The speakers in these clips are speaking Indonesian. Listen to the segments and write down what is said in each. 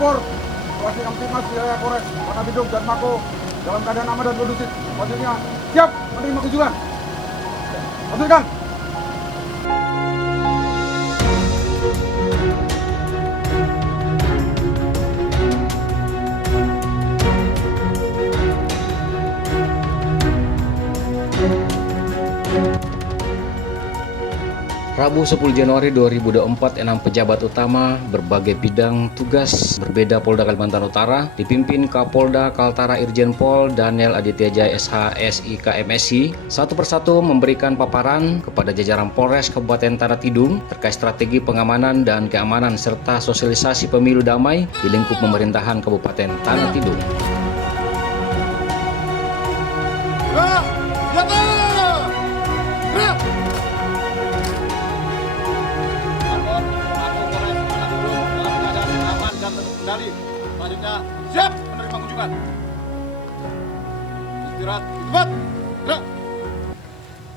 Lapor, situasi Kamtipmas wilayah Polres Tanah Tidung dan Mako dalam keadaan aman dan kondusif. Selanjutnya siap menerima kunjungan. Lanjutkan. Rabu 10 Januari 2024, 6 pejabat utama berbagai bidang tugas berbeda Polda Kalimantan Utara dipimpin Kapolda Kaltara Irjen Pol Daniel Aditya Jaya SH SIK MSI satu persatu memberikan paparan kepada jajaran Polres Kabupaten Tanah Tidung terkait strategi pengamanan dan keamanan serta sosialisasi pemilu damai di lingkup pemerintahan Kabupaten Tanah Tidung. Selanjutnya siap menerima kunjungan. Istirahat di tempat. Gerak.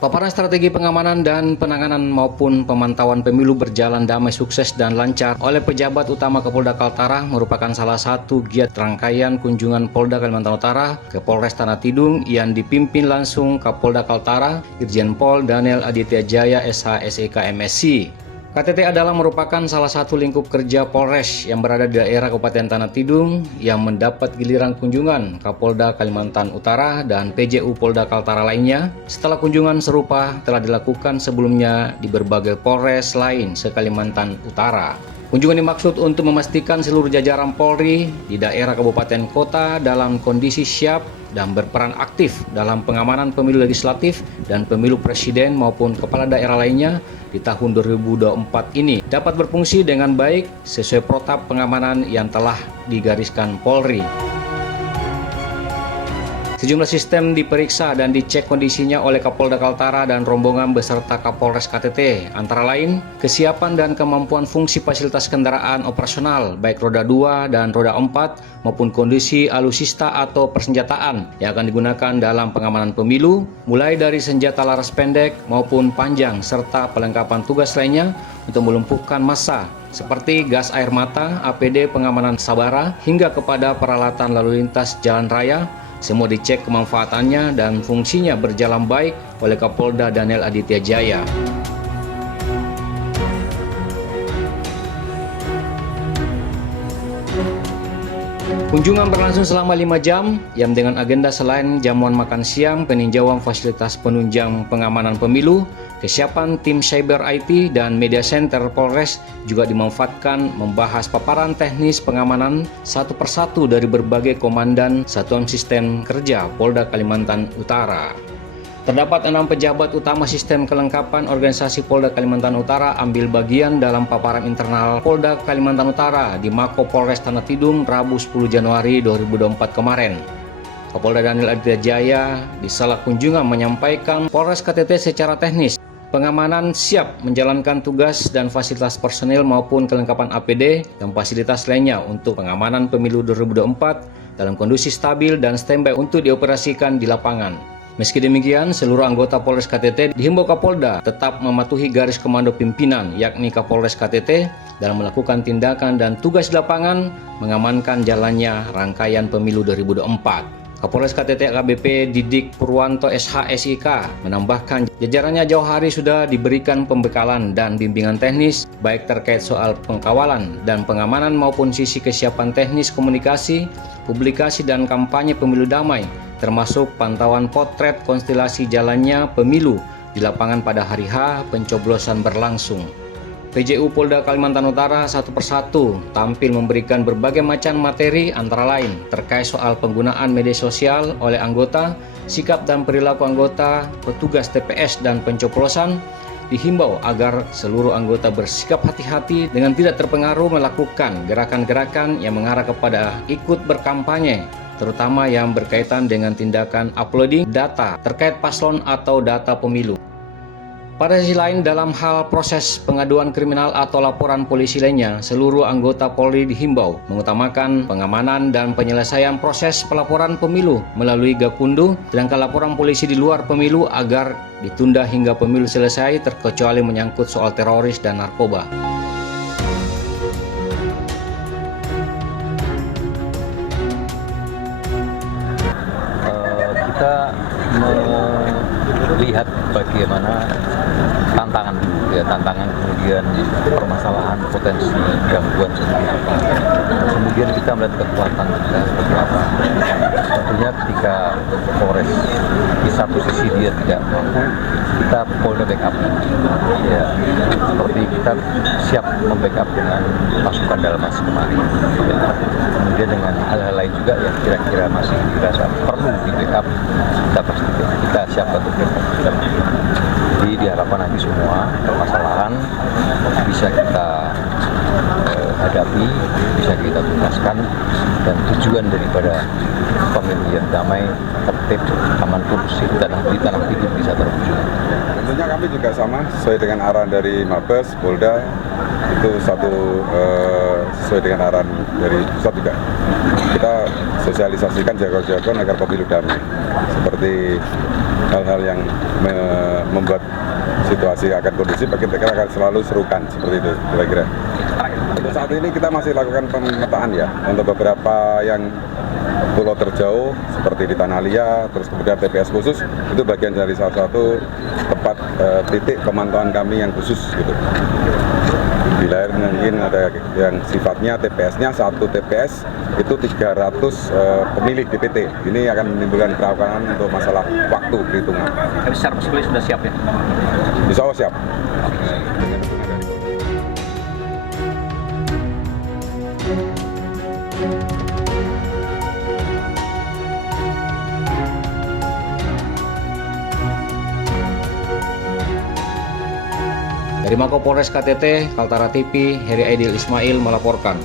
Paparan strategi pengamanan dan penanganan maupun pemantauan pemilu berjalan damai, sukses dan lancar oleh pejabat utama Kapolda Kaltara merupakan salah satu giat rangkaian kunjungan Polda Kalimantan Utara ke Polres Tanah Tidung yang dipimpin langsung Kapolda Kaltara Irjen Pol Daniel Aditya Jaya SH SIK MSI. KTT adalah merupakan salah satu lingkup kerja Polres yang berada di daerah Kabupaten Tanah Tidung yang mendapat giliran kunjungan Kapolda Kalimantan Utara dan PJU Polda Kaltara lainnya setelah kunjungan serupa telah dilakukan sebelumnya di berbagai Polres lain se-Kalimantan Utara. Kunjungan dimaksud untuk memastikan seluruh jajaran Polri di daerah kabupaten kota dalam kondisi siap dan berperan aktif dalam pengamanan pemilu legislatif dan pemilu presiden maupun kepala daerah lainnya di tahun 2024 ini dapat berfungsi dengan baik sesuai protap pengamanan yang telah digariskan Polri. Sejumlah sistem diperiksa dan dicek kondisinya oleh Kapolda Kaltara dan rombongan beserta Kapolres KTT, antara lain kesiapan dan kemampuan fungsi fasilitas kendaraan operasional baik roda 2 dan roda 4 maupun kondisi alusista atau persenjataan yang akan digunakan dalam pengamanan pemilu, mulai dari senjata laras pendek maupun panjang serta pelengkapan tugas lainnya untuk melumpuhkan massa seperti gas air mata, APD pengamanan sabara hingga kepada peralatan lalu lintas jalan raya. Semua dicek kemanfaatannya dan fungsinya berjalan baik oleh Kapolda Daniel Aditya Jaya. Kunjungan berlangsung selama 5 jam yang dengan agenda selain jamuan makan siang, peninjauan fasilitas penunjang pengamanan pemilu, kesiapan tim cyber IT dan media center Polres juga dimanfaatkan membahas paparan teknis pengamanan satu persatu dari berbagai komandan satuan sistem kerja Polda Kalimantan Utara. Terdapat 6 pejabat utama sistem kelengkapan organisasi Polda Kalimantan Utara ambil bagian dalam paparan internal Polda Kalimantan Utara di Mako Polres Tanah Tidung Rabu 10 Januari 2024 kemarin. Kapolda Daniel Aditya Jaya di sela kunjungan menyampaikan Polres KTT secara teknis pengamanan siap menjalankan tugas dan fasilitas personil maupun kelengkapan APD dan fasilitas lainnya untuk pengamanan pemilu 2024 dalam kondisi stabil dan standby untuk dioperasikan di lapangan. Meski demikian, seluruh anggota Polres KTT dihimbau Kapolda tetap mematuhi garis komando pimpinan, yakni Kapolres KTT, dalam melakukan tindakan dan tugas di lapangan mengamankan jalannya rangkaian pemilu 2024. Kapolres KTT AKBP Didik Purwanto SH SIK menambahkan jajarannya jauh hari sudah diberikan pembekalan dan bimbingan teknis baik terkait soal pengkawalan dan pengamanan maupun sisi kesiapan teknis komunikasi, publikasi dan kampanye pemilu damai, termasuk pantauan potret konstelasi jalannya pemilu di lapangan pada hari H pencoblosan berlangsung. PJU Polda Kalimantan Utara satu persatu tampil memberikan berbagai macam materi antara lain terkait soal penggunaan media sosial oleh anggota, sikap dan perilaku anggota, petugas TPS dan pencoblosan. Dihimbau agar seluruh anggota bersikap hati-hati dengan tidak terpengaruh melakukan gerakan-gerakan yang mengarah kepada ikut berkampanye, terutama yang berkaitan dengan tindakan uploading data terkait paslon atau data pemilu. Pada sisi lain, dalam hal proses pengaduan kriminal atau laporan polisi lainnya, seluruh anggota Polri dihimbau mengutamakan pengamanan dan penyelesaian proses pelaporan pemilu melalui Gakundu, sedangkan laporan polisi di luar pemilu agar ditunda hingga pemilu selesai terkecuali menyangkut soal teroris dan narkoba. lihat bagaimana tantangan dulu ya, tantangan kemudian permasalahan potensi gangguan seperti apa, kemudian kita melihat kekuatan kita seperti apa. Tentunya ketika Polres di satu sisi dia tidak mampu, kita Polda backup ya, seperti kita siap membackup dengan masukan dalam mas kemarin ya. Kemudian dengan hal-hal lain juga yang kira-kira masih dirasa perlu di backup, kita siap untuk backup. Jadi diharapkan nanti semua permasalahan bisa kita hadapi, bisa kita tuntaskan, dan tujuan daripada pemilu yang damai, tertib, aman, kondusif, dan di tanah tidur bisa terwujud. Tentunya kami juga sama, sesuai dengan arahan dari Mabes, Polda, itu sesuai dengan arahan dari pusat juga. Kita sosialisasikan jargon-jargon agar pemilu damai, seperti hal-hal yang membuat situasi akan kondusif, kita akan selalu serukan seperti itu kira-kira. Untuk saat ini kita masih lakukan pemetaan ya, untuk beberapa yang pulau terjauh seperti di Tanah Lia, terus kemudian TPS khusus, itu bagian dari salah satu tempat titik pemantauan kami yang khusus gitu. Di layar mungkin ada yang sifatnya TPS-nya, satu TPS itu 300 pemilih DPT. Ini akan menimbulkan kerawanan untuk masalah waktu perhitungan. Tapi secara psikologis sudah siap ya? Insya Allah siap. Dari Mako Polres KTT, Kaltara TV, Heri Aidil Ismail melaporkan.